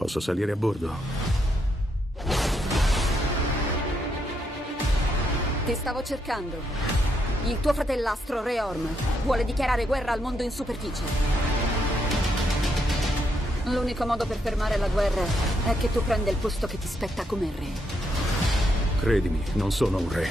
Posso salire a bordo? Ti stavo cercando. Il tuo fratellastro, Re Orm, vuole dichiarare guerra al mondo in superficie. L'unico modo per fermare la guerra è che tu prenda il posto che ti spetta come re. Credimi, non sono un re.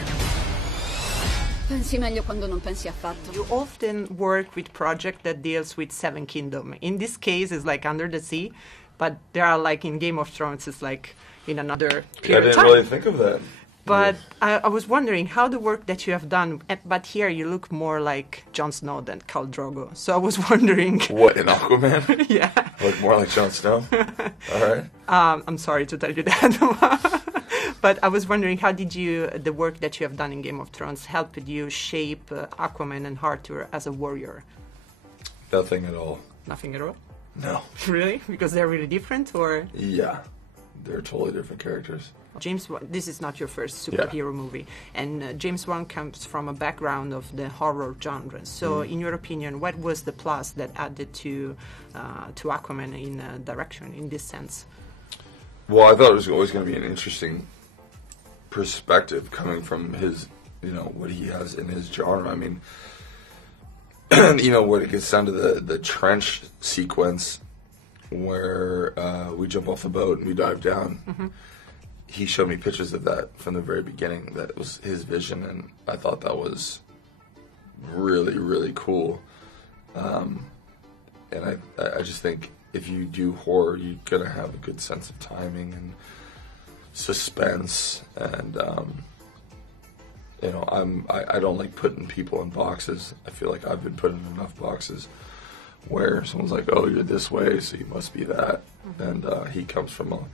Pensi meglio quando non pensi affatto. You often work with project that deals with Seven Kingdom. In this case, it's like Under the Sea, but there are like in Game of Thrones, it's like in another period of time. I didn't really think of that. But I was wondering how the work that you have done, but here you look more like Jon Snow than Khal Drogo. So I was wondering... What, in Aquaman? Yeah. I look more like Jon Snow? All right. I'm sorry to tell you that. But I was wondering, how did the work that you have done in Game of Thrones help you shape Aquaman and Arthur as a warrior? Nothing at all. Nothing at all? No. Really? Because they're really different, or...? Yeah. They're totally different characters. James Wan, this is not your first superhero movie, and James Wan comes from a background of the horror genre. So, in your opinion, what was the plus that added to Aquaman in direction, in this sense? Well, I thought it was always going to be an interesting perspective coming from his, what he has in his genre. I mean, when it gets down to the trench sequence where we jump off the boat and we dive down. Mm-hmm. He showed me pictures of that from the very beginning. That was his vision, and I thought that was really, really cool. And I just think if you do horror, you're gonna have a good sense of timing and suspense. And I don't like putting people in boxes. I feel like I've been put in enough boxes where someone's like, "Oh, you're this way, so you must be that." Mm-hmm. And he comes from a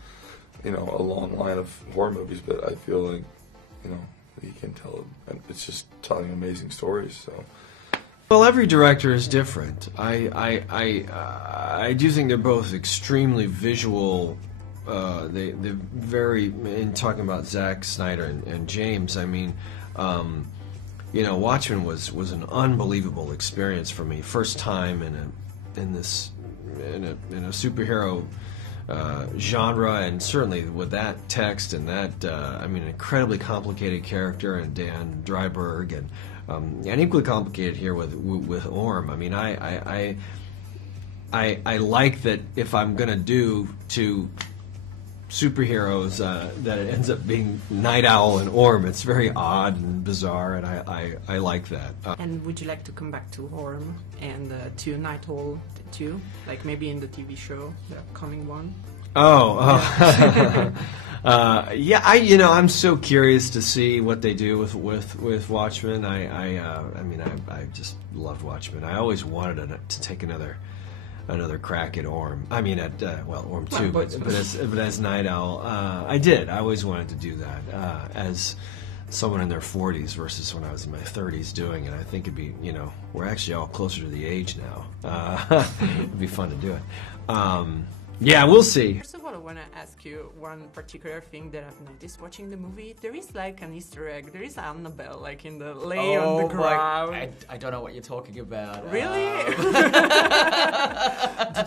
long line of horror movies, but I feel like, he can tell, and it's just telling amazing stories. So, well, every director is different. I do think they're both extremely visual. They're very, in talking about Zack Snyder and James. I mean, Watchmen was an unbelievable experience for me. First time in a superhero genre, and certainly with that text and that incredibly complicated character, and Dan Dreiberg, and equally complicated here with Orm. I mean, I like that if I'm gonna do two superheroes that it ends up being Nite Owl and Orm. It's very odd and bizarre, and I like that. And would you like to come back to Orm and to Nite Owl too? Like maybe in the TV show, the upcoming one? Yeah, I'm so curious to see what they do with Watchmen. I just loved Watchmen. I always wanted to take another crack at Orm. I mean, Orm too, but as Nite Owl, I did. I always wanted to do that as someone in their 40s versus when I was in my 30s doing it. I think it'd be, we're actually all closer to the age now. It'd be fun to do it. Yeah, we'll see. First of all, I want to ask you one particular thing that I've noticed watching the movie. There is like an Easter egg. There is Annabelle, like in the lay on the ground. I don't know what you're talking about. Really?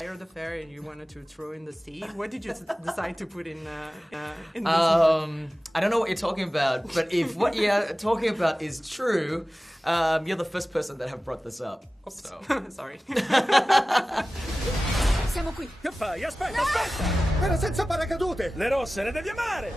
You're the fairy and you wanted to throw in the sea. What did you decide to put in this movie? I don't know what you're talking about, but if what you're talking about is true, you're the first person that have brought this up. Oops. So. Sorry. Siamo qui. Che fai? Aspetta! Era senza paracadute! Le rosse le devi amare!